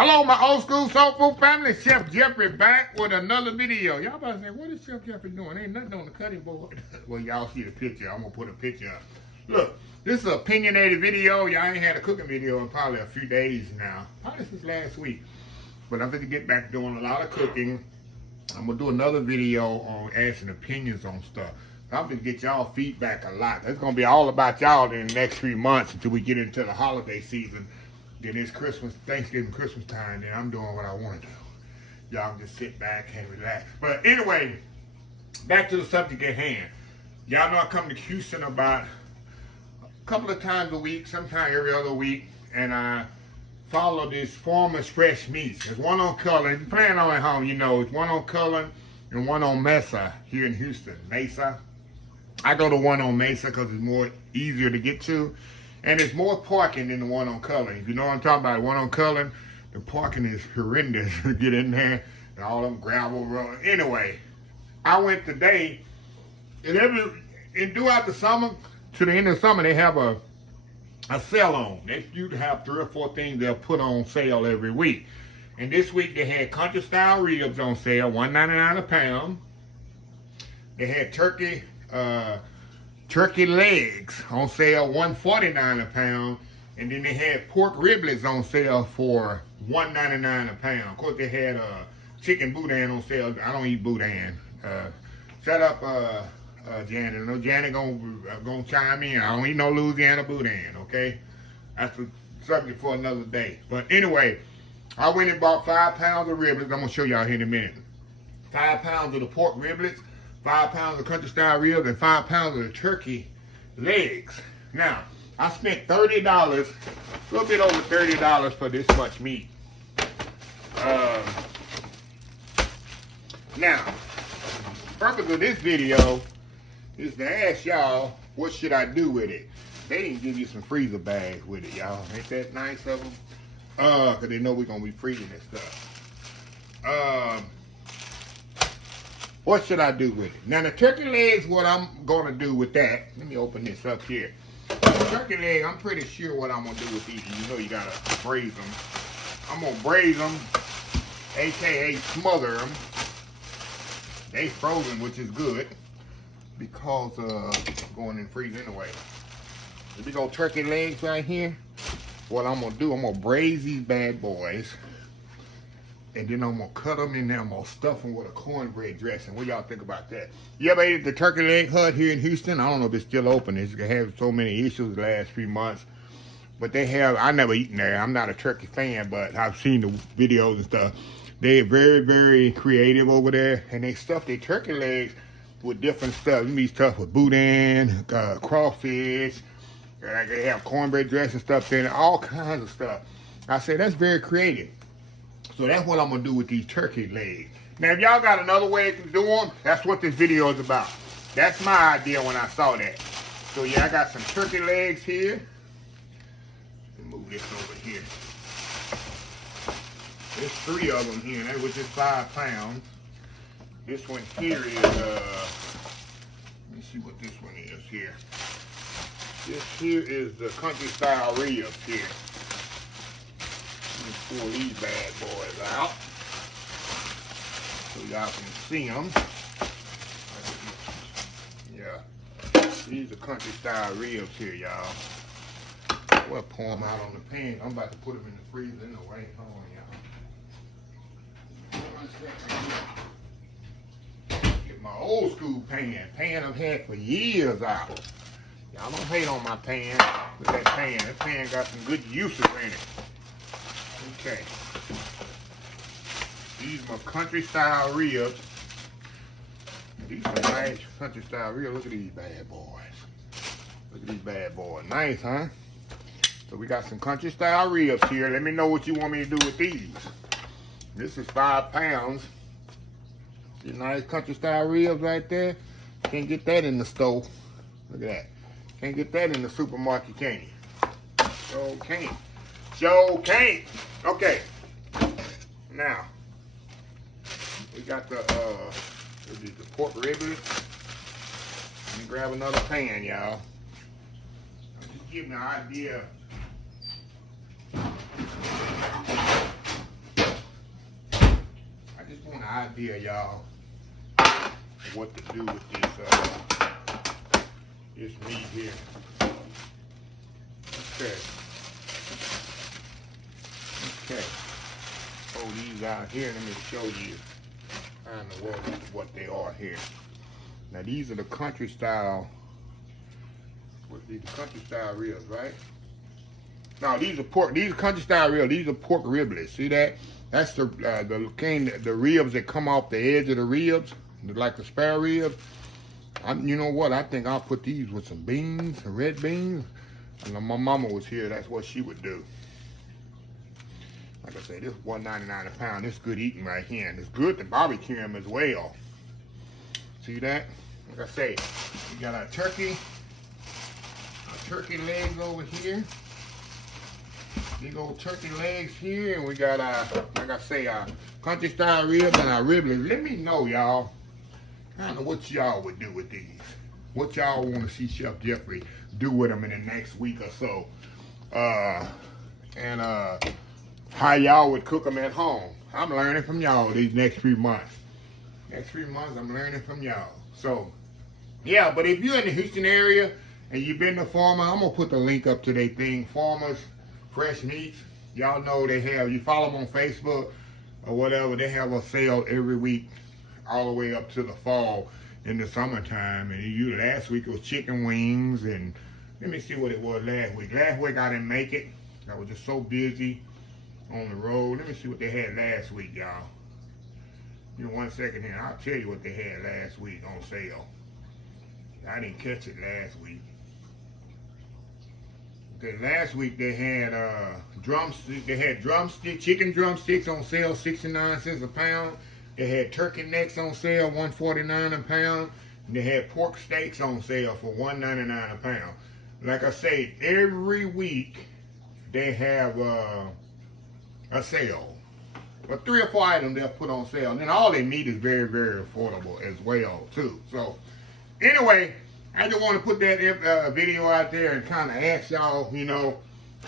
Hello, my old school soul food family. Chef Jeffrey back with another video. Y'all about to say, what is Chef Jeffrey doing? Ain't nothing on the cutting board. Well, y'all see the picture. I'm going to put a picture up. Look, this is an opinionated video. Y'all ain't had a cooking video in probably a few days now. Probably since last week. But I'm going to get back doing a lot of cooking. I'm going to do another video on asking opinions on stuff. I'm going to get y'all feedback a lot. It's going to be all about y'all in the next 3 months until we get into the holiday season. Then it's Christmas, Thanksgiving, Christmas time, then I'm doing what I want to do. Y'all can just sit back and relax. But anyway, back to the subject at hand. Y'all know I come to Houston about a couple of times a week, sometimes every other week, and I follow this Farmer's Fresh Meats. There's one on Cullen. If you're playing on at home, you know, it's one on Cullen and one on Mesa here in Houston. Mesa. I go to one on Mesa because it's more easier to get to. And it's more parking than the one on Cullen. If you know what I'm talking about, the one on Cullen, the parking is horrendous to get in there. And all them gravel roads. Anyway, I went today, and throughout the summer, to the end of the summer, they have a sale on. They used to have 3 or 4 things they'll put on sale every week. And this week they had country style ribs on sale, $1.99 a pound. They had turkey legs on sale, $1.49 a pound, and then they had pork riblets on sale for $1.99 a pound. Of course, they had chicken boudin on sale. I don't eat boudin. Shut up, Janet. No, Janet gonna chime in. I don't eat no Louisiana boudin. Okay, that's a subject for another day. But anyway, I went and bought 5 pounds of riblets. I'm gonna show y'all here in a minute. 5 pounds of the pork riblets, 5 pounds of country style ribs, and 5 pounds of the turkey legs. Now, I spent $30, a little bit over $30 for this much meat. Now, the purpose of this video is to ask y'all, what should I do with it? They didn't give you some freezer bags with it, y'all. Ain't that nice of them? Because they know we're going to be freezing this stuff. What should I do with it? Now, the turkey legs, what I'm going to do with that, let me open this up here. The turkey leg, I'm pretty sure what I'm going to do with these. You know you got to braise them. I'm going to braise them, a.k.a. smother them. They frozen, which is good, because going in freeze anyway. The big old turkey legs right here. What I'm going to do, I'm going to braise these bad boys. And then I'm going to cut them in there. I'm going to stuff them with a cornbread dressing. What y'all think about that? You ever ate at the Turkey Leg Hut here in Houston? I don't know if it's still open. It's had so many issues the last few months. But they have, I never eaten there. I'm not a turkey fan, but I've seen the videos and stuff. They're very, very creative over there. And they stuff their turkey legs with different stuff. You mean stuff with boudin, crawfish. They have cornbread dressing stuff in it, all kinds of stuff. I say that's very creative. So that's what I'm going to do with these turkey legs. Now, if y'all got another way to do them, that's what this video is about. That's my idea when I saw that. So, yeah, I got some turkey legs here. Let me move this over here. There's 3 of them here, which is 5 pounds. This one here is, let me see what this one is here. This here is the country style ribs here. Pull these bad boys out so y'all can see them. Yeah, these are country style ribs here, y'all. We'll pour them out on the pan. I'm about to put them in the freezer anyway. Hold on, y'all. Get my old school pan I've had for years out. Y'all don't hate on my pan. Look at that pan. That pan got some good uses in it. Okay, these are my country style ribs. These are nice country style ribs. Look at these bad boys. Look at these bad boys. Nice, huh? So we got some country style ribs here. Let me know what you want me to do with these. This is 5 pounds. See nice country style ribs right there? Can't get that in the store. Look at that. Can't get that in the supermarket, can you? Sure can't. Sure can't. Okay. Now, we got the pork riblets. Let me grab another pan, y'all. Just give me an idea idea, y'all, what to do with this meat here. Okay. Hold these out here. Let me show you kind of what they are here. Now these are the country style. These are country style ribs, right? No, these are pork. These are country style ribs. These are pork riblets. See that? That's the ribs that come off the edge of the ribs, like the spare ribs. You know what? I think I'll put these with some beans, some red beans. And my mama was here. That's what she would do. Like I say, this is $1.99 a pound. This is good eating right here. And it's good to barbecue them as well. See that? Like I say, we got our turkey legs over here. Big old turkey legs here. And we got our, like I say, our country style ribs and our riblets. Let me know, y'all, kind of what y'all would do with these. What y'all want to see Chef Jeffrey do with them in the next week or so. And how y'all would cook them at home. I'm learning from y'all these next 3 months. Next 3 months, I'm learning from y'all. So, yeah, but if you're in the Houston area and you've been to Farmer, I'm going to put the link up to their thing, Farmer's Fresh Meats. Y'all know they have, you follow them on Facebook or whatever, they have a sale every week all the way up to the fall in the summertime. And last week it was chicken wings, and let me see what it was last week. Last week I didn't make it. I was just so busy on the road. Let me see what they had last week, y'all. Give me 1 second here. I'll tell you what they had last week on sale. I didn't catch it last week. Okay, last week they had drumstick. They had chicken drumsticks on sale, 69 cents a pound. They had turkey necks on sale, $1.49 a pound. And they had pork steaks on sale for $1.99 a pound. Like I say, every week they have a sale. But 3 or 4 items they'll put on sale. And then all they meat is very, very affordable as well, too. So, anyway, I just want to put that video out there and kind of ask y'all, you know,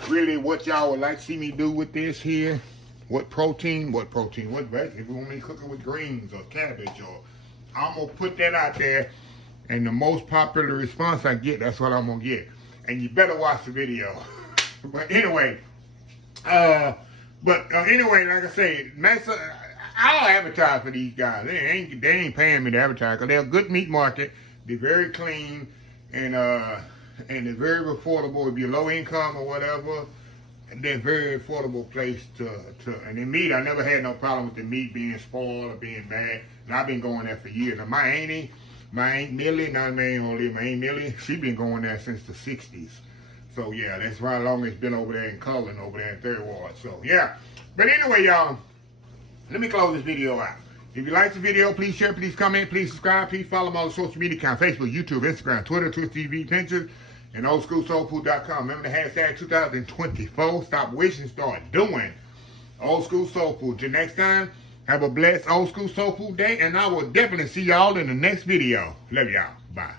really what y'all would like to see me do with this here. What protein, what vegetable. If you want me to cook it with greens or cabbage, or I'm going to put that out there. And the most popular response I get, that's what I'm going to get. And you better watch the video. But anyway, anyway, like I say, I'll advertise for these guys. They ain't paying me to advertise, because they're a good meat market. They're very clean, and they're very affordable. If you're low income or whatever, they're a very affordable place to and the meat, I never had no problem with the meat being spoiled or being bad. And I've been going there for years. And my Aunt Millie, not my Aunt Millie, she been going there since the 60s. So yeah, that's how long it's been over there in Cullen, over there in 3rd Ward. So yeah. But anyway, y'all, let me close this video out. If you like the video, please share, please comment, please subscribe, please follow me on the social media accounts, Facebook, YouTube, Instagram, Twitter, Twitch TV, Pinterest, and oldschoolsoulfood.com. Remember the hashtag 2024. Stop wishing, start doing. Old School Soul Food. Till next time, have a blessed Old School Soul Food day, and I will definitely see y'all in the next video. Love y'all. Bye.